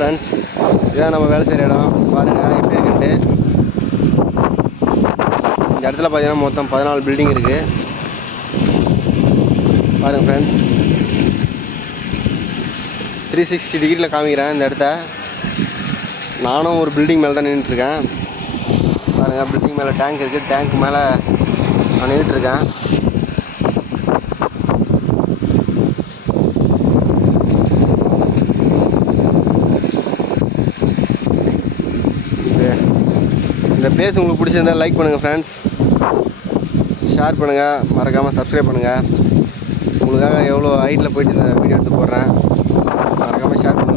Friends, இதான் நம்ம வேலை செய்கிற இடம். பாருங்கள் எப்படி இருக்குன்ட்டு. இந்த இடத்துல பார்த்தீங்கன்னா மொத்தம் 14 பில்டிங் இருக்குது. பாருங்கள் ஃப்ரெண்ட்ஸ், 360 டிகிரியில் காமிக்கிறேன் இந்த இடத்த. நானும் ஒரு பில்டிங் மேலே தான் நின்றுட்டுருக்கேன். பாருங்கள், பில்டிங் மேலே டேங்க் இருக்குது. டேங்க் மேலே நான் நின்றுட்டுருக்கேன். இந்த பிளேஸ் உங்களுக்கு பிடிச்சிருந்தா லைக் பண்ணுங்கள் ஃப்ரெண்ட்ஸ், ஷேர் பண்ணுங்கள், மறக்காமல் சப்ஸ்கிரைப் பண்ணுங்கள். உங்களுக்காக எவ்வளோ ஹைட்டில் போயிட்டு இந்த வீடியோ எடுத்து போடுறேன். மறக்காமல் ஷேர் பண்ணுங்கள்.